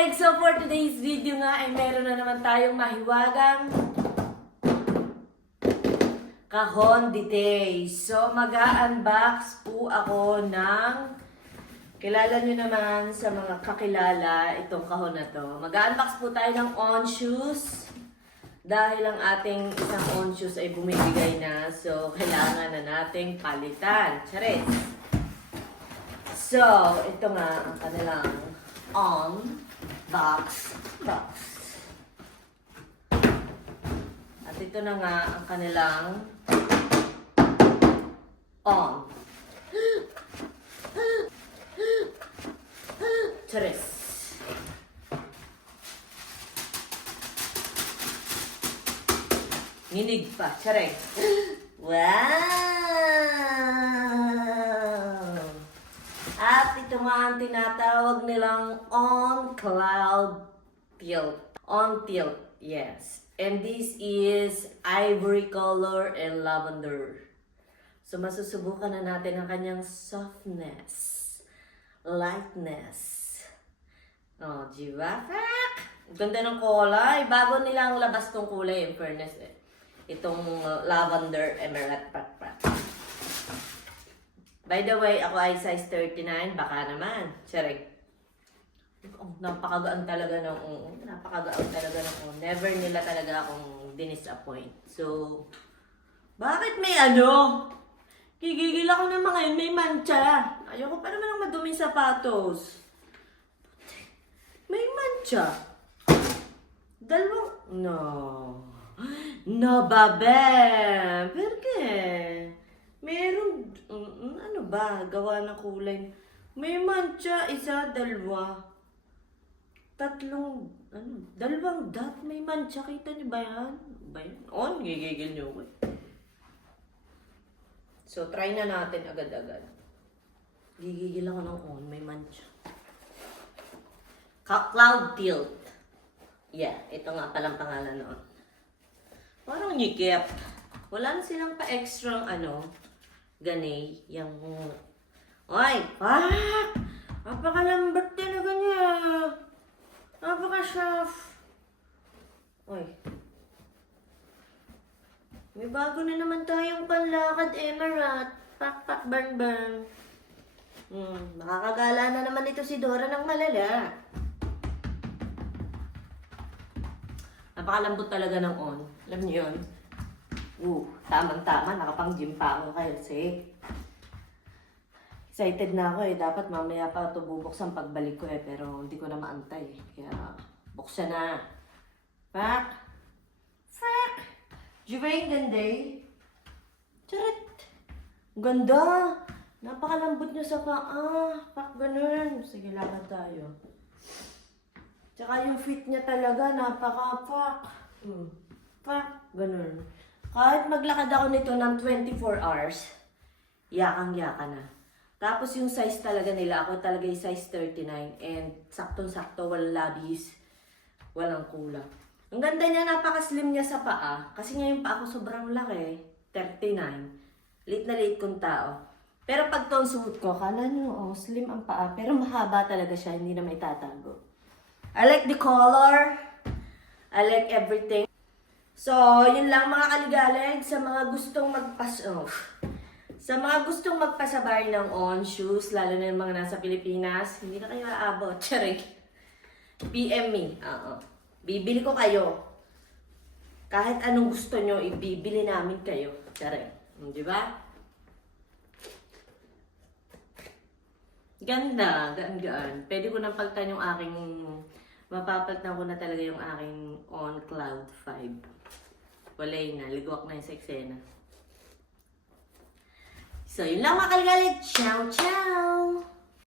kaligalig! So for today's video nga ay meron na naman tayong mahiwagang kahon details. So mag-unbox po ako ng, kilala nyo naman sa mga kakilala itong kahon na to. Mag-unbox po tayo ng On Shoes. Dahil ang ating isang On Shoes ay bumibigay na. So kailangan na nating palitan. Charis! So ito nga ang kanilang On box. At ito na nga ang kanilang On. Charis. Nginig pa. Charis. Wow! At ito nga ang tinatawag nilang On Cloud Tilt. On Tilt, yes. And this is ivory color and lavender. So masusubukan na natin ang kanyang softness, lightness. Oh, diba? Ganda ng kulay. Bago nilang labas tong kulay, in fairness eh. Itong lavender emerald pat. By the way, ako ay size 39, baka naman. Charing. Oh, napakagaan talaga ng never nila talaga akong dinisappoint. So, bakit may ano? Gigigil ako ng mga yun, may mancha. Ayoko pa naman ng maduming sapatos. May mancha. No, babe. Perke? Meron, ano ba, gawa ng kulay. May mancha, isa, dalawa. Dalawang dot, may mancha. Kita niyo ba yan? On, gigigil niyo ko. So, try na natin agad-agad. Gigigil ako ng on, may mancha. Cloud Tilt. Yeah, ito nga palang pangalan noon. Parang nyikip. Wala na silang pa-extra ganay, yung... Ay! Pak! Napakalambat talaga niya. Napaka-soft. Ay. May bago na naman tayong panlakad, Emerald. Pak, burn. Makakagala na naman ito si Dora ng malala. Napakalambot talaga ng On. Alam niyo yun? Tamang-tama. Nakapang-gym pa ako kasi excited na ako eh. Dapat mamaya pa ito bubuksan pagbalik ko eh. Pero hindi ko na maantay. Kaya buksan na. Pak! Di ba yung ganda eh? Charit! Ganda! Napakalambot niya sa paa. Pak, ganun. Sige, lakad tayo. Tsaka yung fit niya talaga, napaka-pak. Pak, ganun. Kahit maglakad ako nito ng 24 hours, yakang-yaka na. Tapos yung size talaga nila, ako talaga yung size 39. And saktong-sakto, walang labis, walang kulang. Ang ganda niya, napaka-slim niya sa paa. Kasi ngayon pa ako sobrang laki, 39. Late na late kong tao. Pero pag itong suot ko, kala nyo, slim ang paa. Pero mahaba talaga siya, hindi na maitatago. I like the color. I like everything. So, yun lang mga kaligalig sa mga gustong sa mga gustong magpasabay ng On Shoes, lalo na yung mga nasa Pilipinas, hindi na kayo aabot. Charing. PM me. Bibili ko kayo. Kahit anong gusto nyo, ibibili namin kayo. Charing. Di ba? Ganda. Gaan. Pwede ko nang palitan yung aking... Mapapalitan ko na talaga yung aking On Cloud 5. Walay na. Ligwak na yung sa eksena. So, yun lang mga kaligalig. Ciao, ciao!